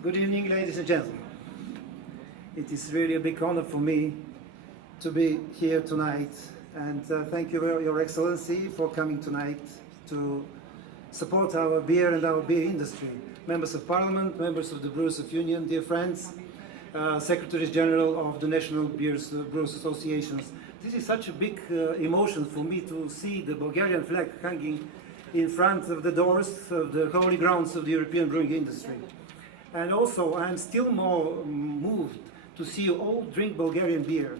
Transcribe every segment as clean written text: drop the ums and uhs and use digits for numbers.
Good evening, ladies and gentlemen. It is really a big honor for me to be here tonight, and thank you, Your Excellency, for coming tonight to support our beer and our beer industry. Members of Parliament, members of the Brewers Union, dear friends, Secretaries General of the National Brewers Associations. This is such a big emotion for me to see the Bulgarian flag hanging in front of the doors of the holy grounds of the European brewing industry. And also, I'm still more moved to see you all drink Bulgarian beer.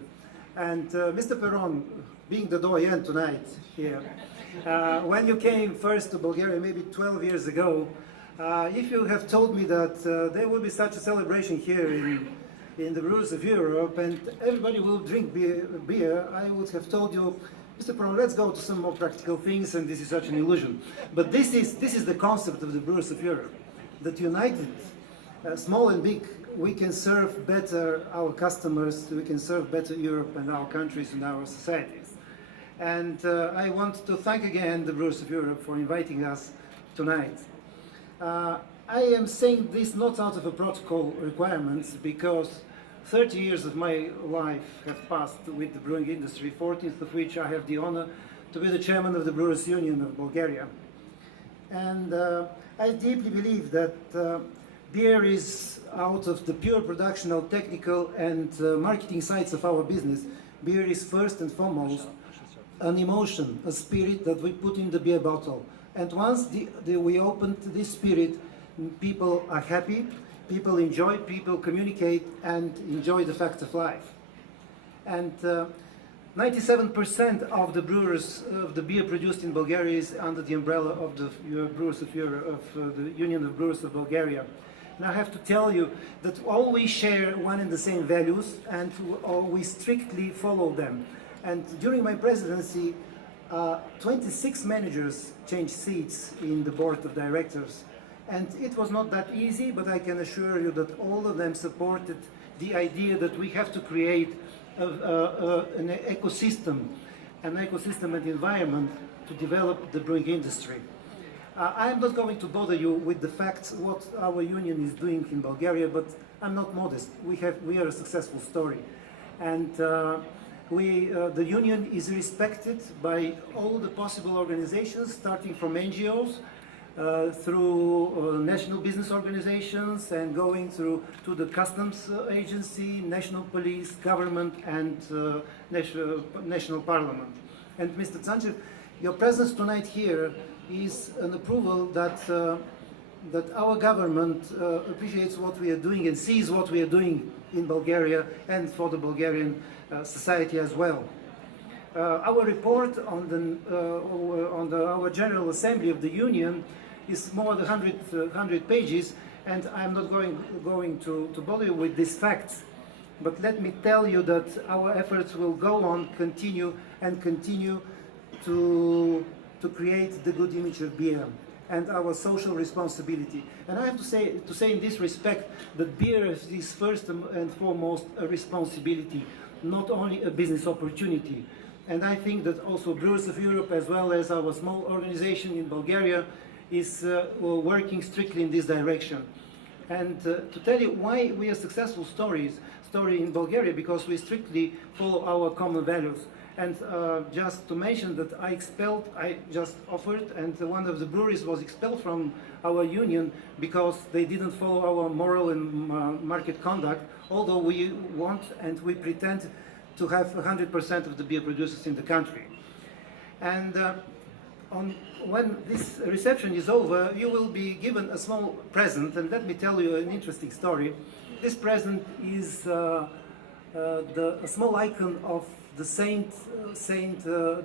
And Mr. Peron, being the doyen tonight here, when you came first to Bulgaria maybe 12 years ago, if you have told me that there will be such a celebration here in the Brewers of Europe and everybody will drink beer, I would have told you, Mr. Peron, let's go to some more practical things, and this is such an illusion. But this is the concept of the Brewers of Europe, that united, small and big, we can serve better our customers, we can serve better Europe and our countries and our societies. And I want to thank again the Brewers of Europe for inviting us tonight. I am saying this not out of a protocol requirements, because 30 years of my life have passed with the brewing industry, 14th of which I have the honor to be the chairman of the Brewers Union of Bulgaria. And I deeply believe that beer is, out of the pure productional, technical and marketing sides of our business, beer is first and foremost an emotion, a spirit that we put in the beer bottle. And once we open this spirit, people are happy, people enjoy, people communicate and enjoy the fact of life. And 97% of the brewers, of the beer produced in Bulgaria is under the umbrella of the Brewers of Europe, of the Union of Brewers of Bulgaria. And I have to tell you that all we share one and the same values, and we strictly follow them. And during my presidency, 26 managers changed seats in the board of directors. And it was not that easy, but I can assure you that all of them supported the idea that we have to create an ecosystem and environment to develop the brewing industry. I am not going to bother you with the facts what our union is doing in Bulgaria, but I'm not modest. We are a successful story, and the union is respected by all the possible organizations, starting from NGOs, through national business organizations, and going through to the customs agency, national police, government, and national parliament. And Mr. Tsanchev, your presence tonight here is an approval that that our government appreciates what we are doing and sees what we are doing in Bulgaria and for the Bulgarian society as well. Our report on our General Assembly of the Union is more than 100 pages, and I'm not going to bother you with these facts, but let me tell you that our efforts will go on, continue to create the good image of beer and our social responsibility. And I have to say in this respect that beer is first and foremost a responsibility, not only a business opportunity. And I think that also Brewers of Europe, as well as our small organization in Bulgaria, is working strictly in this direction. And to tell you why we are successful story in Bulgaria, because we strictly follow our common values. And just to mention that I just offered, and one of the breweries was expelled from our union because they didn't follow our moral and market conduct, although we want and we pretend to have 100% of the beer producers in the country. And when this reception is over, you will be given a small present, and let me tell you an interesting story. This present is a small icon of the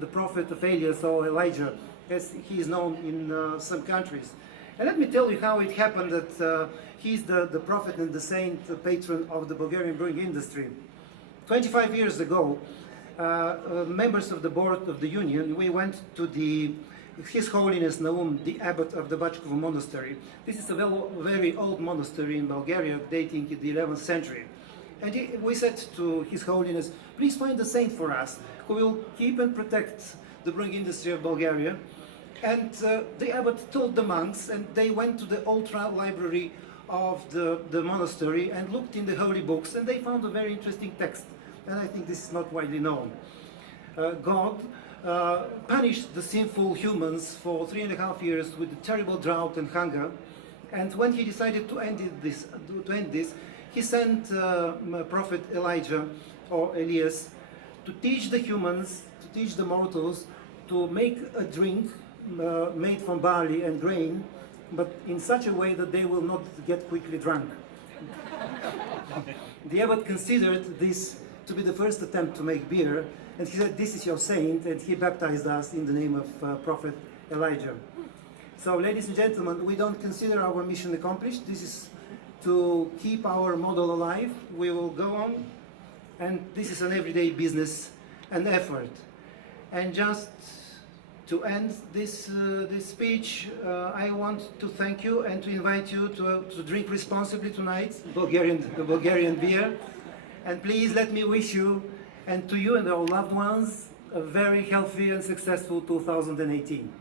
the prophet of Elias, or Elijah, as he is known in some countries. And let me tell you how it happened that he is the prophet and the saint, the patron of the Bulgarian brewing industry. 25 years ago, members of the board of the union, we went to His Holiness Naum, the abbot of the Bachkovo monastery. This is a very old monastery in Bulgaria, dating in the 11th century. And we said to His Holiness, please find a saint for us who will keep and protect the brewing industry of Bulgaria. And the abbot told the monks, and they went to the old library of the monastery and looked in the holy books, and they found a very interesting text, and I think this is not widely known. God punished the sinful humans for 3.5 years with a terrible drought and hunger, and when he decided to end this, he sent prophet Elijah or Elias to teach the humans, to teach the mortals, to make a drink made from barley and grain, but in such a way that they will not get quickly drunk. The abbot considered this to be the first attempt to make beer, and he said, "This is your saint," and he baptized us in the name of Prophet Elijah. So, ladies and gentlemen, we don't consider our mission accomplished. This is to keep our model alive. We will go on, and this is an everyday business and effort. And just to end this speech, I want to thank you and to invite you to drink responsibly tonight, the Bulgarian beer. And please let me wish you, and to you and our loved ones, a very healthy and successful 2018.